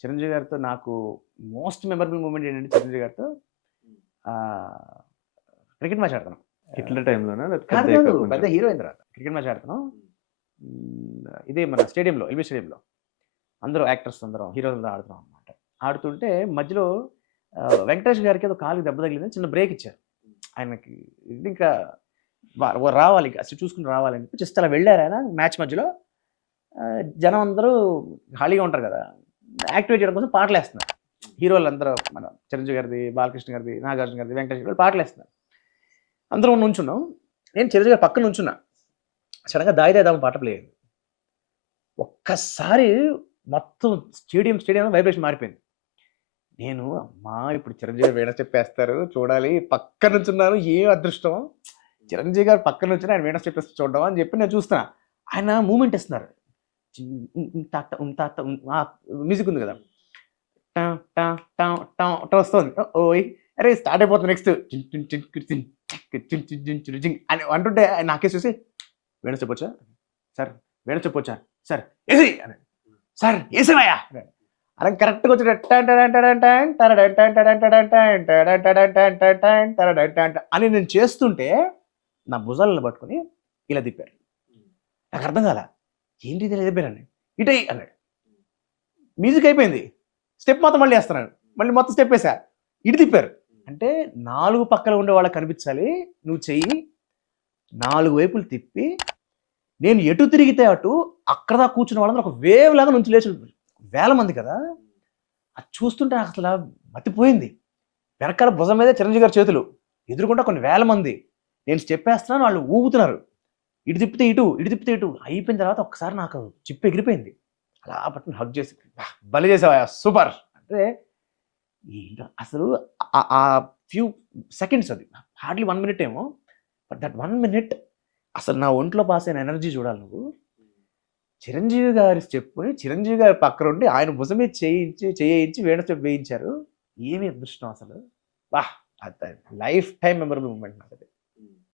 చిరంజీవి గారితో నాకు most memorable moment ఏంటంటే చిరంజీవి గారితో క్రికెట్ మ్యాచ్ ఆడుతున్నాం. హిట్లర్ టైంలోనా? పెద్ద హీరో అయిన తర్వాత. క్రికెట్ మ్యాచ్ ఆడుతున్నాం. ఇదే మన స్టేడియంలో ఎల్బీ స్టేడియంలో. అందరూ యాక్టర్స్ అందరం హీరోలు అందరూ ఆడుతున్నాం అనమాట ఆడుతుంటే మధ్యలో వెంకటేష్ గారికి ఏదో కాలుకి దెబ్బ తగిలింది చిన్న బ్రేక్ ఇచ్చారు. ఆయనకి ఇది ఇంకా రావాలి ఇంకా అసలు చూసుకుని రావాలని చెప్పి జస్ట్ అలా వెళ్ళారు ఆయన. మ్యాచ్ మధ్యలో జనం అందరూ ఖాళీగా ఉంటారు కదా. యాక్టివేట్ చేయడం కోసం పాటలు వేస్తున్నారు. హీరోలు అందరూ మన చిరంజీవి గారిది బాలకృష్ణ గారిది నాగార్జున గారిది వెంకటేష్ గారు పాటలు వేస్తున్నారు. అందరూ నుంచున్నాం. నేను చిరంజీవి గారి పక్కన నుంచున్నా. సడన్గా దాయి దాదాపు పాట ప్లే అయింది. ఒక్కసారి మొత్తం స్టేడియం స్టేడియం వైబ్రేషన్ మారిపోయింది. నేను అమ్మా ఇప్పుడు చిరంజీవి వీణ చెప్పేస్తారు చూడాలి. పక్క నుంచున్నాను ఏం అదృష్టం? చిరంజీవి గారు పక్కన నుంచి ఆయన వీణ చెప్పేస్తే చూడడం అని చెప్పి నేను చూస్తున్నా. ఆయన మూమెంట్ ఇస్తున్నారు. మ్యూజిక్ ఉంది కదా టా, టా, టా, టా, టా వస్తుంది ఓయ్ అరే స్టార్ట్ అయిపోతుంది నెక్స్ట్ అని అంటుంటే నాకే చూసి వీణ చెప్పొచ్చా సార్ వీణ చెప్పొచ్చా సార్ ఏసి అని సార్ ఏసేవయ్యా అలా కరెక్ట్గా వచ్చి అని నేను చేస్తుంటే నా భుజాలను పట్టుకొని ఇలా తిప్పారు నాకు అర్థం కాల ఏంటి ఇది ఇలా ఇటే అన్నాడు. మ్యూజిక్ అయిపోయింది. స్టెప్ మొత్తం మళ్ళీ వేస్తున్నాడు. మళ్ళీ మొత్తం స్టెప్ వేసా. ఇటు తిప్పారు. అంటే నాలుగు పక్కల ఉండే వాళ్ళకి కనిపించాలి. నువ్వు చెయ్యి. నాలుగు వైపులు తిప్పి. నేను ఎటు తిరిగితే అటు అక్కడ దాకా కూర్చున్న వాళ్ళందరూ ఒక వేవ్ లాగా నుంచి లేచి వేల మంది కదా. అది చూస్తుంటే నాకు అసలు మతిపోయింది. వెనకాల భుజం మీద చిరంజీవి గారి చేతులు. ఎదురుకుండా కొన్ని వేల మంది. నేను స్టెప్ వేస్తున్నాను. వాళ్ళు ఊగుతున్నారు. ఇటు తిప్పితే ఇటు ఇటు తిప్పితే ఇటు అయిపోయిన తర్వాత ఒకసారి నాకు చిప్పు ఎగిరిపోయింది. అలా పట్టుకుని హగ్ చేసి బలి భలే చేసావా సూపర్! అంటే ఏంటో అసలు ఆ- ఫ్యూ సెకండ్స్ అది. హార్డ్లీ వన్ మినిట్ ఏమో. బట్ దట్ వన్ మినిట్ అసలు నా ఒంట్లో పాస్ అయిన ఎనర్జీ చూడాలి నువ్వు. చిరంజీవి గారి స్టెప్ని చిరంజీవి గారి పక్కన ఉండి ఆయన భుజం మీద చేయించి చేయించి వేణ స్టెప్ వేయించారు. ఏమి అదృష్టం అసలు. వాహ్ లైఫ్ టైం మెమరబుల్ మూమెంట్ నాకు అది